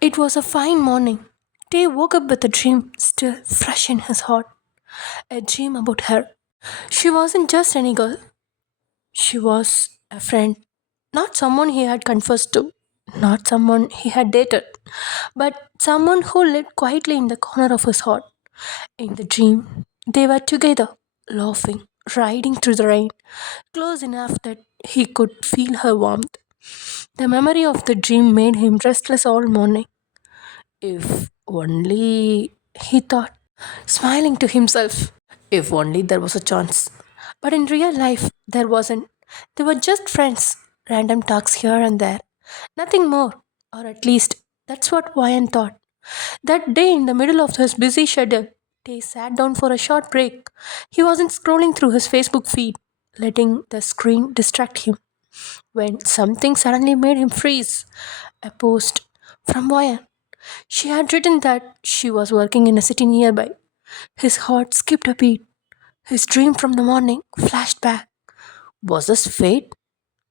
It was a fine morning. Tay woke up with a dream still fresh in his heart. A dream about her. She wasn't just any girl, she was a friend. Not someone he had confessed to, not someone he had dated, but someone who lived quietly in the corner of his heart. In the dream, they were together, laughing, riding through the rain, close enough that he could feel her warmth. The memory of the dream made him restless all morning. If only, he thought, smiling to himself, if only there was a chance. But in real life, there wasn't. They were just friends, random talks here and there. Nothing more, or at least that's what Ryan thought. That day, in the middle of his busy schedule, Tay sat down for a short break. He wasn't scrolling through his Facebook feed, letting the screen distract him, when something suddenly made him freeze. A post from Ryan. She had written that she was working in a city nearby. His heart skipped a beat. His dream from the morning flashed back. Was this fate?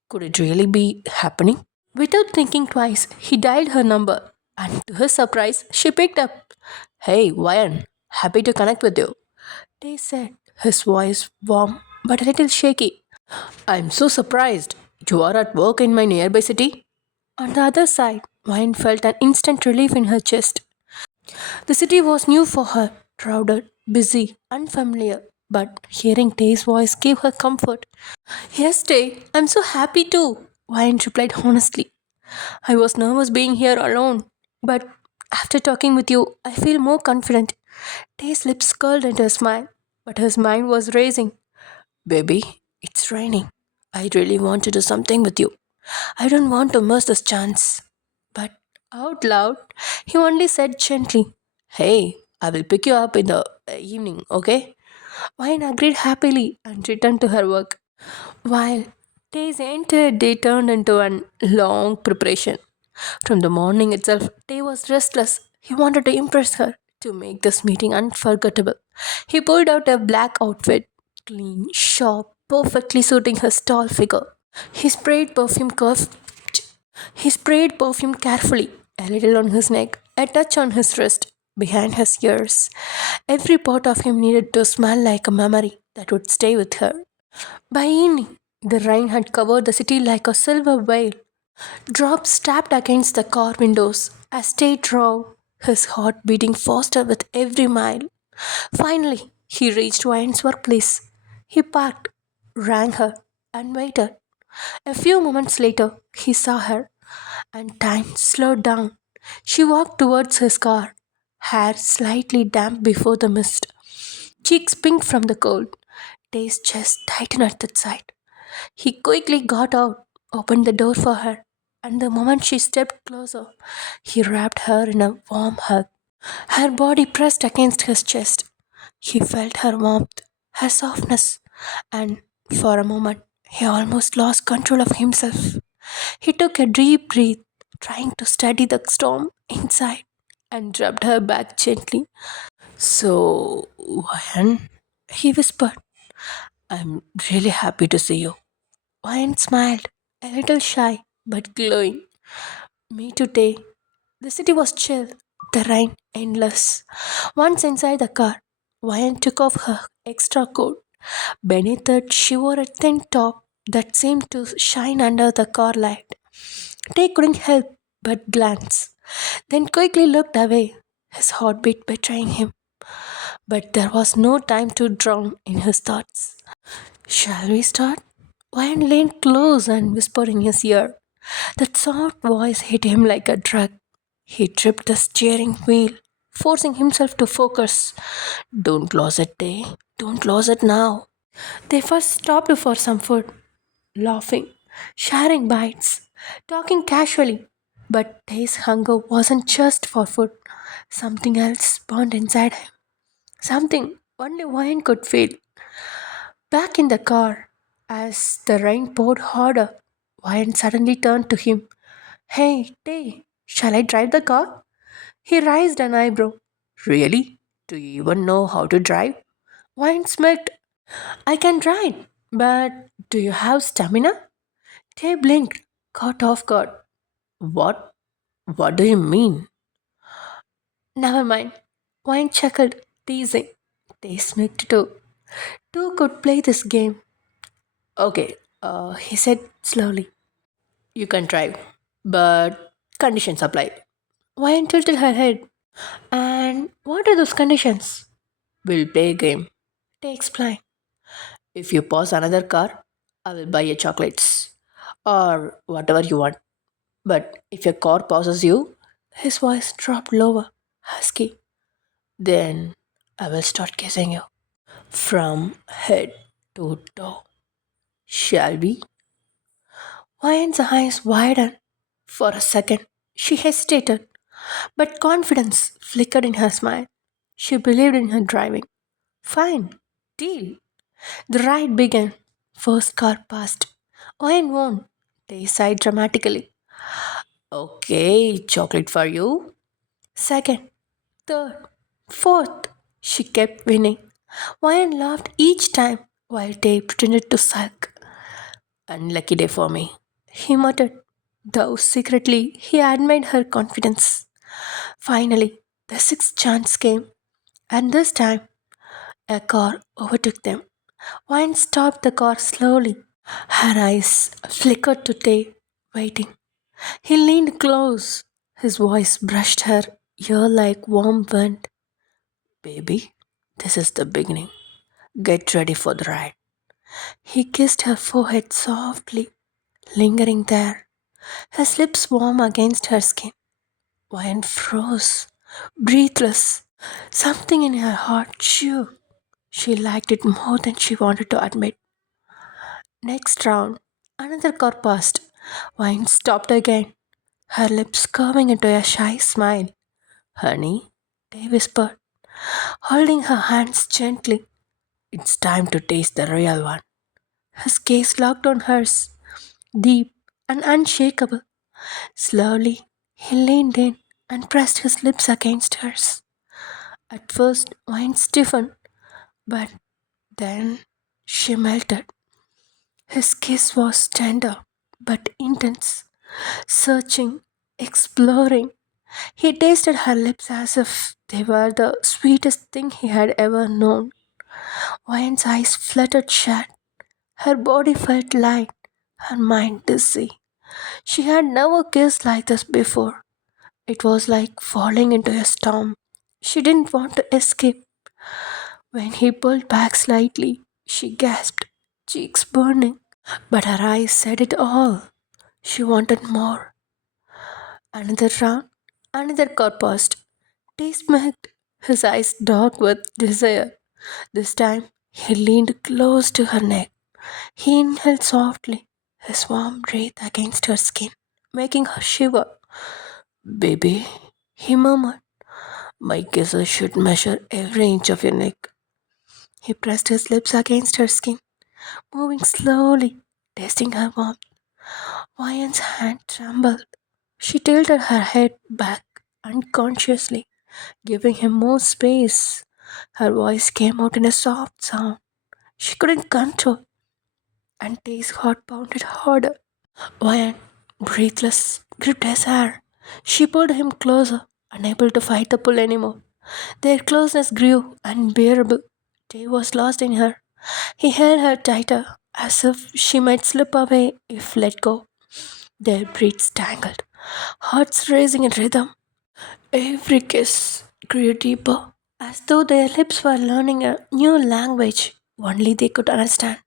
Could it really be happening? Without thinking twice, he dialed her number, and to his surprise, she picked up. Hey, Ryan, happy to connect with you. They said, his voice warm but a little shaky. I'm so surprised. You are at work in my nearby city? On the other side, Ryan felt an instant relief in her chest. The city was new for her, crowded, busy, unfamiliar, but hearing Tay's voice gave her comfort. Yes, Tay, I'm so happy too, Ryan replied honestly. I was nervous being here alone, but after talking with you, I feel more confident. Tay's lips curled into a smile, but his mind was racing. Baby, it's raining. I really want to do something with you. I don't want to miss this chance. But out loud, he only said gently, Hey, I will pick you up in the evening, okay? Vine agreed happily and returned to her work, while Tay's entire day turned into a long preparation. From the morning itself, Tay was restless. He wanted to impress her to make this meeting unforgettable. He pulled out a black outfit, clean, sharp, perfectly suiting his tall figure. He sprayed perfume curve he sprayed perfume carefully, a little on his neck, a touch on his wrist, behind his ears. Every part of him needed to smell like a memory that would stay with her. By evening, the rain had covered the city like a silver veil. Drops tapped against the car windows as they drove, his heart beating faster with every mile. Finally, he reached Ryan's workplace. He parked, rang her, and waited. A few moments later, he saw her, and time slowed down. She walked towards his car, hair slightly damp before the mist, cheeks pink from the cold, Tay's chest tightened at the sight. He quickly got out, opened the door for her, and the moment she stepped closer, he wrapped her in a warm hug. Her body pressed against his chest. He felt her warmth, her softness, and for a moment he almost lost control of himself. He took a deep breath, trying to steady the storm inside, and rubbed her back gently. So, Ryan, he whispered, I'm really happy to see you. Ryan smiled, a little shy but glowing. Me today. The city was chill, the rain endless. Once inside the car, Ryan took off her extra coat. Beneath it, she wore a thin top that seemed to shine under the car light. Tay couldn't help but glance, then quickly looked away, his heartbeat betraying him. But there was no time to drown in his thoughts. Shall we start? Ryan leaned close and whispered in his ear. That soft voice hit him like a drug. He tripped the steering wheel, forcing himself to focus. Don't lose it, Day. Don't lose it now. They first stopped for some food, laughing, sharing bites, talking casually. But Day's hunger wasn't just for food. Something else burned inside him. Something only Ryan could feel. Back in the car, as the rain poured harder, Ryan suddenly turned to him. Hey, Tay, shall I drive the car? He raised an eyebrow. Really? Do you even know how to drive? Ryan smirked. I can drive, but do you have stamina? Tay blinked, caught off guard. What? What do you mean? Never mind. Wine chuckled, teasing. They smirked too. Two could play this game. Okay, He said slowly. you can try, but conditions apply. Wine tilted her head. And what are those conditions? We'll play a game. They explained. If you pass another car, I will buy you chocolates or whatever you want. But if your car passes you, His voice dropped lower, husky. then I will start kissing you from head to toe. Shall we? Wine's eyes widened. For a second, she hesitated, but confidence flickered in her smile. She believed in her driving. Fine, deal. The ride began. First car passed. Wine won. They sighed dramatically. Okay, chocolate for you. Second, third, fourth. She kept winning. Wine laughed each time while Tay pretended to sulk. Unlucky day for me. He muttered, though secretly he admired her confidence. Finally, the sixth chance came, and this time a car overtook them. Wine stopped the car slowly. Her eyes flickered to Tay, waiting. He leaned close. His voice brushed her ear like warm wind. Baby, this is the beginning. Get ready for the ride. He kissed her forehead softly, lingering there, his lips warm against her skin. Wine froze, breathless. Something in her heart shook. She liked it more than she wanted to admit. Next round, another car passed. Wine stopped again, her lips curving into a shy smile. Honey, They whispered, holding her hands gently. it's time to taste the real one. His gaze locked on hers, deep and unshakable. Slowly, he leaned in and pressed his lips against hers. At first, Wine stiffened, but then she melted. His kiss was tender but intense, searching, exploring. He tasted her lips as if they were the sweetest thing he had ever known. Wine's eyes fluttered shut. Her body felt light, her mind dizzy. She had never kissed like this before. It was like falling into a storm. She didn't want to escape. When he pulled back slightly, she gasped, cheeks burning. But her eyes said it all. She wanted more. Another round, another car passed. Tay smirked, his eyes dark with desire. This time, he leaned close to her neck. He inhaled softly, his warm breath against her skin, making her shiver. Baby, He murmured. my kisses should measure every inch of your neck. He pressed his lips against her skin, moving slowly, tasting her warmth. Vian's hand trembled. She tilted her head back unconsciously, giving him more space. Her voice came out in a soft sound she couldn't control, and Tay's heart pounded harder. Vian, breathless, gripped his hair. She pulled him closer, unable to fight the pull anymore. Their closeness grew unbearable. Tay was lost in her. He held her tighter, as if she might slip away if let go. Their breaths tangled, hearts racing in rhythm. Every kiss grew deeper, as though their lips were learning a new language only they could understand.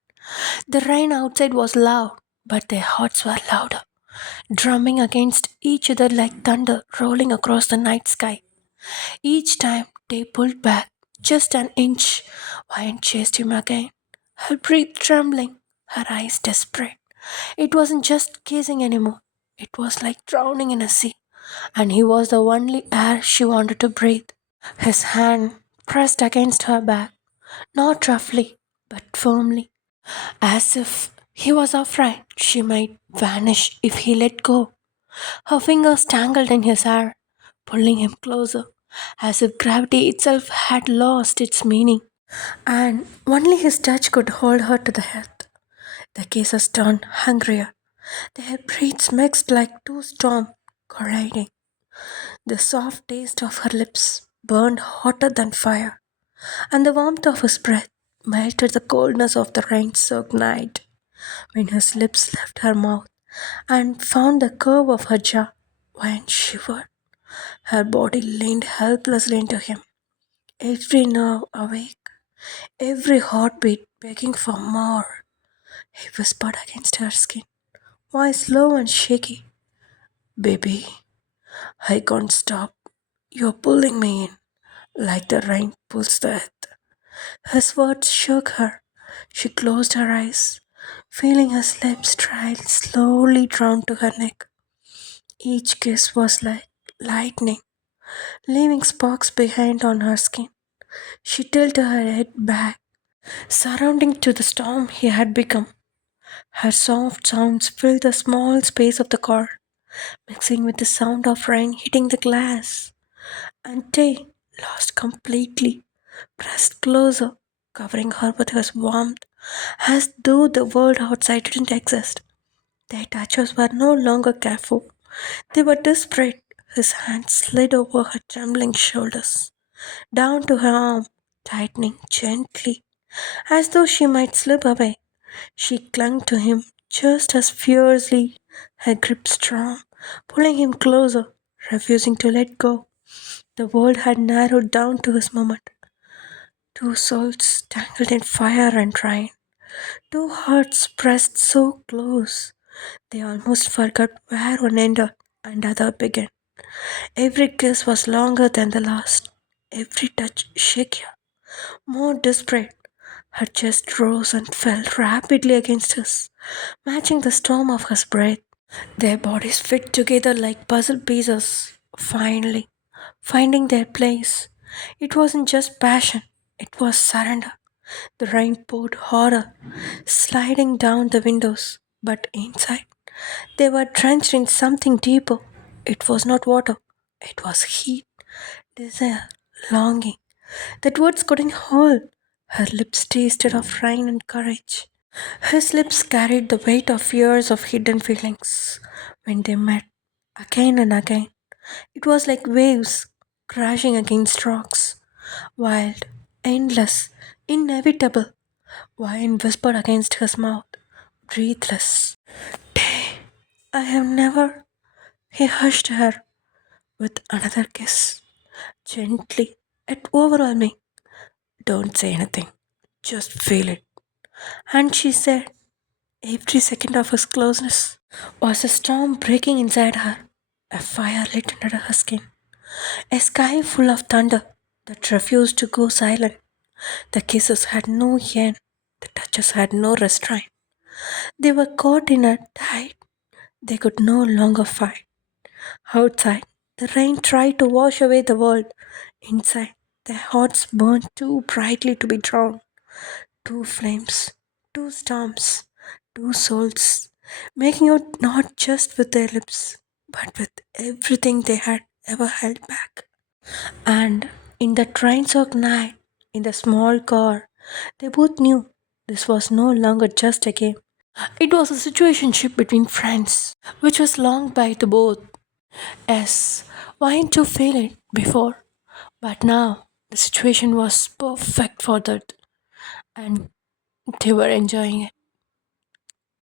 The rain outside was loud, but their hearts were louder, drumming against each other like thunder rolling across the night sky. Each time they pulled back just an inch, Wine chased him again, her breath trembling, her eyes desperate. It wasn't just kissing anymore, it was like drowning in a sea, and he was the only air she wanted to breathe. His hand pressed against her back, not roughly, but firmly, as if he was afraid she might vanish if he let go. Her fingers tangled in his hair, pulling him closer, as if gravity itself had lost its meaning, and only his touch could hold her to the earth. The kisses turned hungrier, their breaths mixed like two storms colliding. The soft taste of her lips burned hotter than fire, and the warmth of his breath melted the coldness of the rain soaked night. When his lips left her mouth and found the curve of her jaw, Wayne shivered. Her body leaned helplessly into him, every nerve awake, every heartbeat begging for more. He whispered against her skin, voice low and shaky. Baby, I can't stop. You're pulling me in, like the rain pulls the earth. His words shook her. She closed her eyes, feeling his lips trail slowly down to her neck. Each kiss was like lightning, leaving sparks behind on her skin. She tilted her head back, surrounding to the storm he had become. Her soft sounds filled the small space of the car, mixing with the sound of rain hitting the glass. And Tay, lost completely, pressed closer, covering her with his warmth, as though the world outside didn't exist. Their touches were no longer careful, they were desperate. His hand slid over her trembling shoulders, down to her arm, tightening gently, as though she might slip away. She clung to him just as fiercely, her grip strong, pulling him closer, refusing to let go. The world had narrowed down to his moment. Two souls tangled in fire and rain. Two hearts pressed so close they almost forgot where one ended and other began. Every kiss was longer than the last. Every touch shakier, more desperate. Her chest rose and fell rapidly against his, matching the storm of his breath. Their bodies fit together like puzzle pieces, finally finding their place. It wasn't just passion, it was surrender. The rain poured harder, sliding down the windows, but inside they were drenched in something deeper. It was not water, it was heat, desire, longing that words couldn't hold. Her lips tasted of rain and courage. His lips carried the weight of years of hidden feelings. When they met, again and again, it was like waves crashing against rocks. Wild, endless, inevitable. Wine whispered against his mouth, breathless. I have never. He hushed her with another kiss, gently yet overwhelming. Don't say anything, just feel it. And she said, every second of his closeness was a storm breaking inside her, a fire lit under her skin, a sky full of thunder that refused to go silent. The kisses had no end, the touches had no restraint. They were caught in a tide they could no longer fight. Outside, the rain tried to wash away the world. Inside, their hearts burned too brightly to be drowned. Two flames, two storms, two souls, making out not just with their lips, but with everything they had ever held back. And in the train soaked night, in the small car, they both knew this was no longer just a game. It was a situationship between friends, which was longed by the both. Yes, wanting to feel it before, but now the situation was perfect for that, and they were enjoying it.